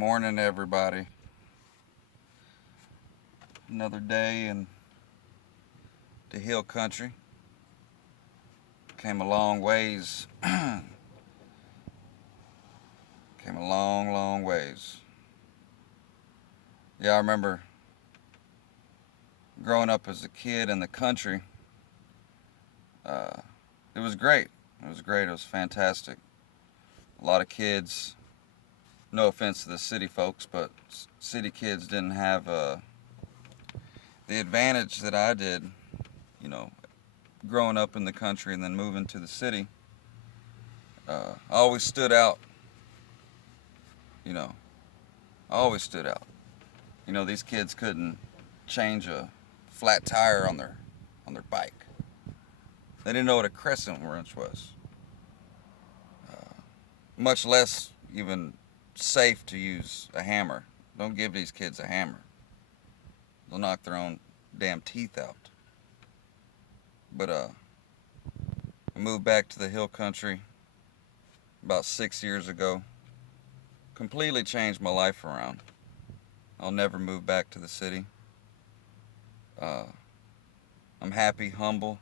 morning, everybody. Another day in the hill country. Came a long ways. Came a long, long ways. Yeah, I remember growing up as a kid in the country. Uh, it was great. It was great. It was fantastic. A lot of kids, no offense to the city folks, but city kids didn't have the advantage that I did, you know, growing up in the country and then moving to the city. I always stood out, you know, I always stood out. These kids couldn't change a flat tire on their bike. They didn't know what a crescent wrench was, much less even safe to use a hammer. Don't give these kids a hammer. They'll knock their own damn teeth out. But I moved back to the hill country about 6 years ago. Completely changed my life around. I'll never move back to the city. I'm happy, humble.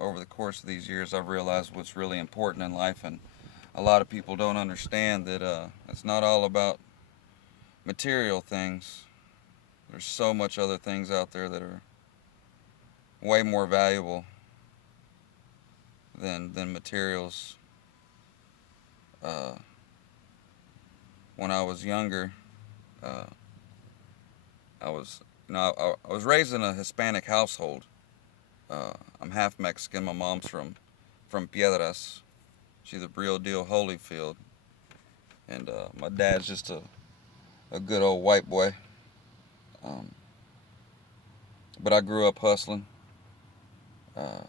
Over the course of these years, I've realized what's really important in life, and a lot of people don't understand that it's not all about material things. There's so much other things out there that are way more valuable than materials. When I was younger, uh, I was raised in a Hispanic household. I'm half Mexican. My mom's from Piedras. She's a real deal Holyfield, and my dad's just a good old white boy. Um, but I grew up hustling, and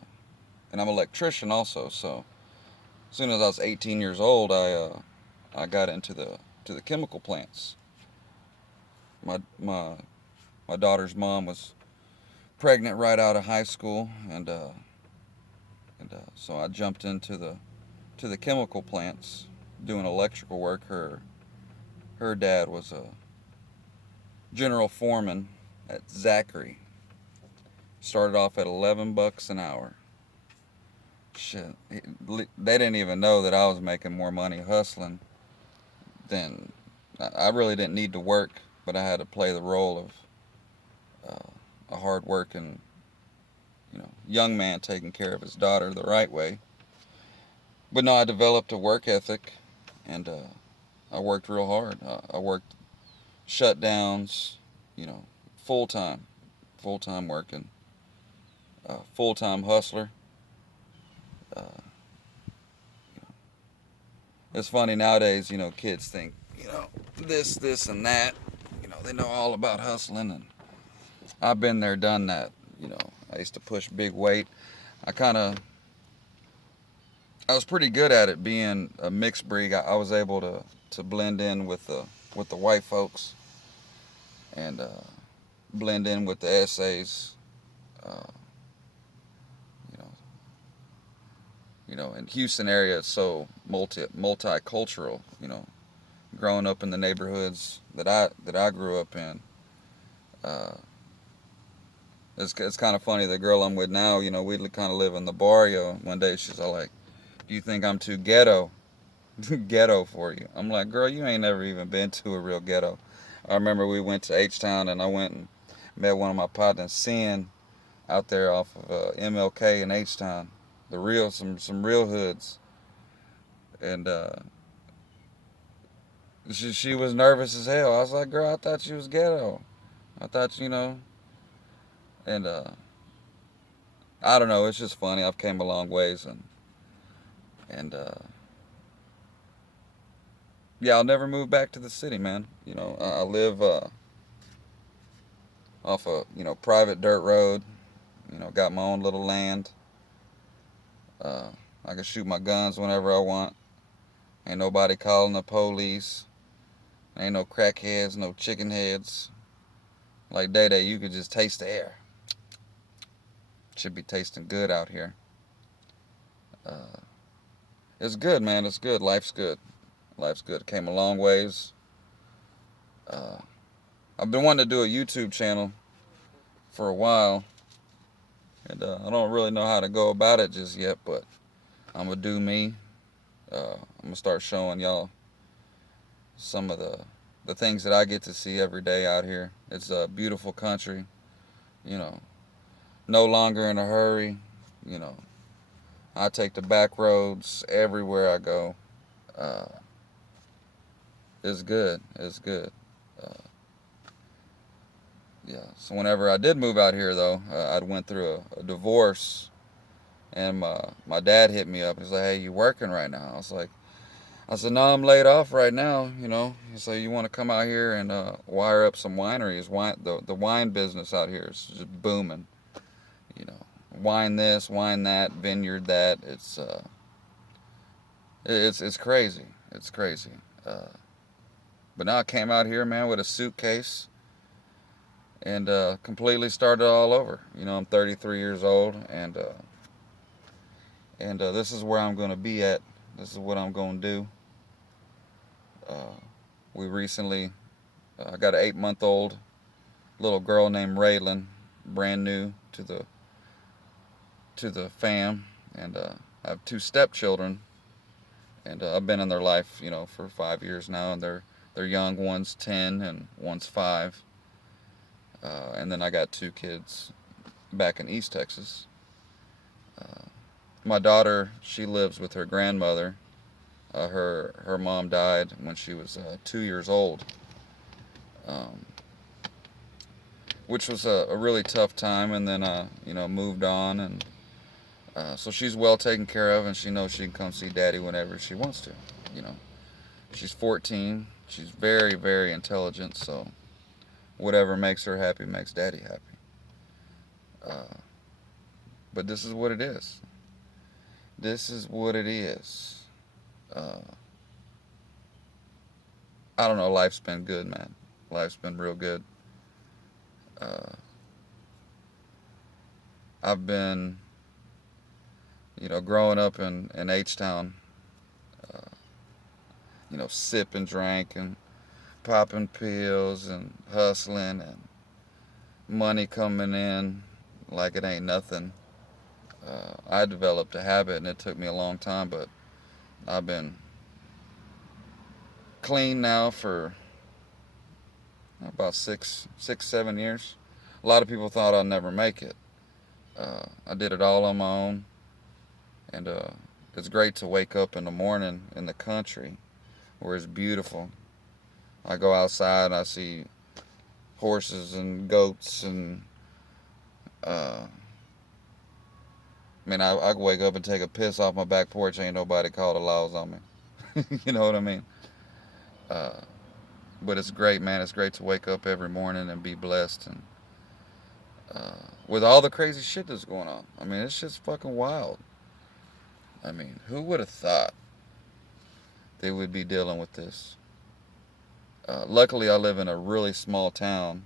I'm an electrician also. So as soon as I was 18 years old, I got into the chemical plants. My daughter's mom was pregnant right out of high school, and so I jumped into the chemical plants doing electrical work. Her dad was a general foreman at Zachary. Started off at $11 an hour. Shit, they didn't even know that I was making more money hustling than I really didn't need to work, but I had to play the role of a hard-working, young man taking care of his daughter the right way. But no, I developed a work ethic, and I worked real hard. I worked shutdowns, you know, full time, working, full time hustler. Uh, it's funny nowadays, kids think, this, and that. They know all about hustling, and I've been there, done that. I used to push big weight. I kind of I was pretty good at it being a mixed breed. I was able to blend in with the white folks and blend in with the essays. Uh, you know, in Houston area, it's so multicultural. Growing up in the neighborhoods that I grew up in, uh, it's kind of funny. The girl I'm with now, we kind of live in the barrio. One day she's all like, "Do you think I'm too ghetto?" Ghetto for you. I'm like, girl, you ain't never even been to a real ghetto. I remember we went to H-Town, and I went and met one of my partners, Sin, out there off of MLK in H-Town. Some real hoods. And she was nervous as hell. I was like, girl, I thought she was ghetto. I thought, and I don't know, it's just funny. I've came a long ways, and yeah, I'll never move back to the city, man. I live off a private dirt road. Got my own little land. Uh, I can shoot my guns whenever I want. Ain't nobody calling the police. Ain't no crackheads, no chicken heads. Like Day Day, you could just taste the air. Should be tasting good out here. Uh, it's good, man. It's good. Life's good. Life's good. Came a long ways. Uh, I've been wanting to do a YouTube channel for a while, and I don't really know how to go about it just yet, but I'm gonna do me. I'm gonna start showing y'all some of the things that I get to see every day out here. It's a beautiful country, you know. No longer in a hurry, you know. I take the back roads everywhere I go. Uh, it's good. It's good. Uh, yeah. So whenever I did move out here, though, I went through a divorce, and my dad hit me up. He's like, "Hey, you working right now?" I said, "No, I'm laid off right now." You know. He said, "You want to come out here and wire up some wineries? The wine business out here is just booming. You know, wine this, wine that, vineyard that. It's crazy. It's crazy." But now I came out here, man, with a suitcase and completely started all over. You know, I'm 33 years old, and this is where I'm going to be at. This is what I'm going to do. We recently got an 8-month-old little girl named Raylan, brand new to the fam, and I have 2 stepchildren, and I've been in their life, you know, for 5 years now, and they're young. One's 10 and one's 5. And then I got 2 kids back in East Texas. My daughter, she lives with her grandmother. Her mom died when she was 2 years old, um, which was a really tough time. And then you know, moved on, and so she's well taken care of, and she knows she can come see Daddy whenever she wants to. You know, she's 14. She's very, very intelligent. So whatever makes her happy makes Daddy happy. Uh, but this is what it is. This is what it is. Uh, I don't know. Life's been good, man. Life's been real good. Uh, I've been, you know, growing up in H-Town, uh, you know, sipping, drinking, popping pills, and hustling, and money coming in like it ain't nothing. I developed a habit, and it took me a long time, but I've been clean now for about 7 years. A lot of people thought I'd never make it. I did it all on my own, and it's great to wake up in the morning in the country where it's beautiful. I go outside, I see horses and goats, and I wake up and take a piss off my back porch. Ain't nobody called the laws on me. You know what I mean? Uh, but it's great, man. It's great to wake up every morning and be blessed, and with all the crazy shit that's going on. I mean, it's just fucking wild. I mean, who would have thought they would be dealing with this? Luckily, I live in a really small town,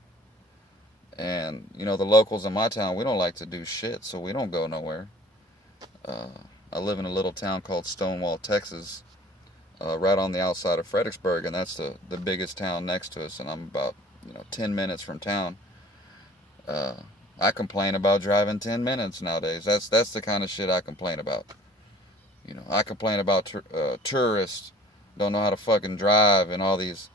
and you know the locals in my town, we don't like to do shit, so we don't go nowhere. Uh, I live in a little town called Stonewall, Texas, right on the outside of Fredericksburg, and that's the biggest town next to us. And I'm about 10 minutes from town. Uh, I complain about driving 10 minutes nowadays. That's the kind of shit I complain about. You know, I complain about tourists don't know how to fucking drive, and all these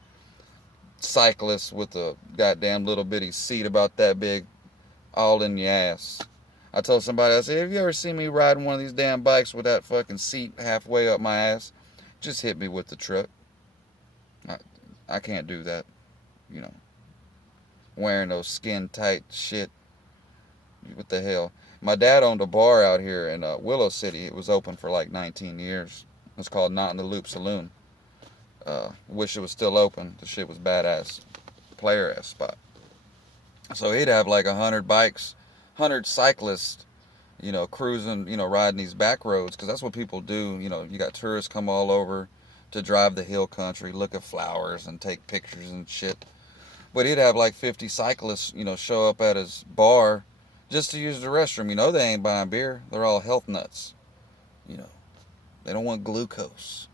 cyclists with a goddamn little bitty seat about that big, all in your ass. I told somebody, I said, have you ever seen me riding one of these damn bikes with that fucking seat halfway up my ass? Just hit me with the truck. I can't do that, you know. Wearing those skin tight shit. What the hell? My dad owned a bar out here in Willow City. It was open for like 19 years. It was called Not in the Loop Saloon. Wish it was still open. The shit was badass. Player ass spot. So he'd have like 100 bikes, 100 cyclists, you know, cruising, you know, riding these back roads, because that's what people do. You know, you got tourists come all over to drive the hill country, look at flowers and take pictures and shit. But he'd have like 50 cyclists, you know, show up at his bar just to use the restroom. You know, they ain't buying beer. They're all health nuts. You know, they don't want glucose.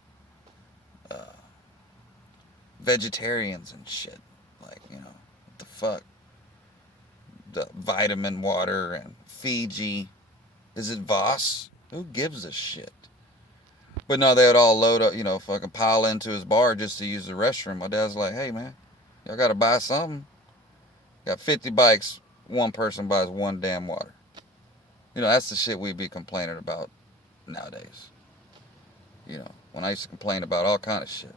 vegetarians and shit. Like, you know, what the fuck? The vitamin water and Fiji. Is it Voss? Who gives a shit? But no, they would all load up, you know, fucking pile into his bar just to use the restroom. My dad's like, hey, man, y'all got to buy something. Got 50 bikes, one person buys one damn water. You know, that's the shit we'd be complaining about nowadays. You know, when I used to complain about all kind of shit.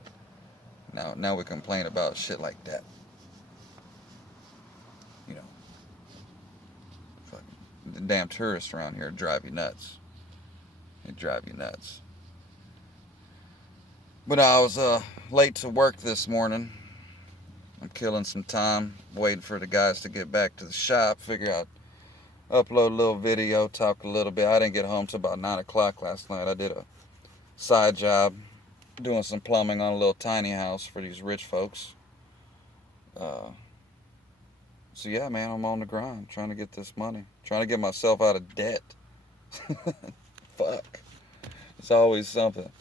Now we complain about shit like that. You know, fucking the damn tourists around here drive you nuts. They drive you nuts. But I was late to work this morning. I'm killing some time, waiting for the guys to get back to the shop. Figure out, upload a little video, talk a little bit. I didn't get home till about 9 o'clock last night. I did a side job, doing some plumbing on a little tiny house for these rich folks. So yeah, man, I'm on the grind, trying to get this money, trying to get myself out of debt. Fuck, it's always something.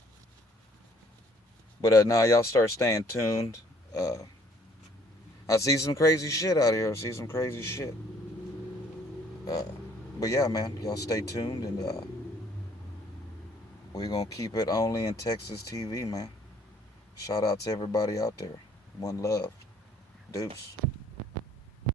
But now y'all start staying tuned. I see some crazy shit out here. I see some crazy shit. But yeah, man, y'all stay tuned, and we're gonna keep it only in Texas TV, man. Shout out to everybody out there. One love. Deuce.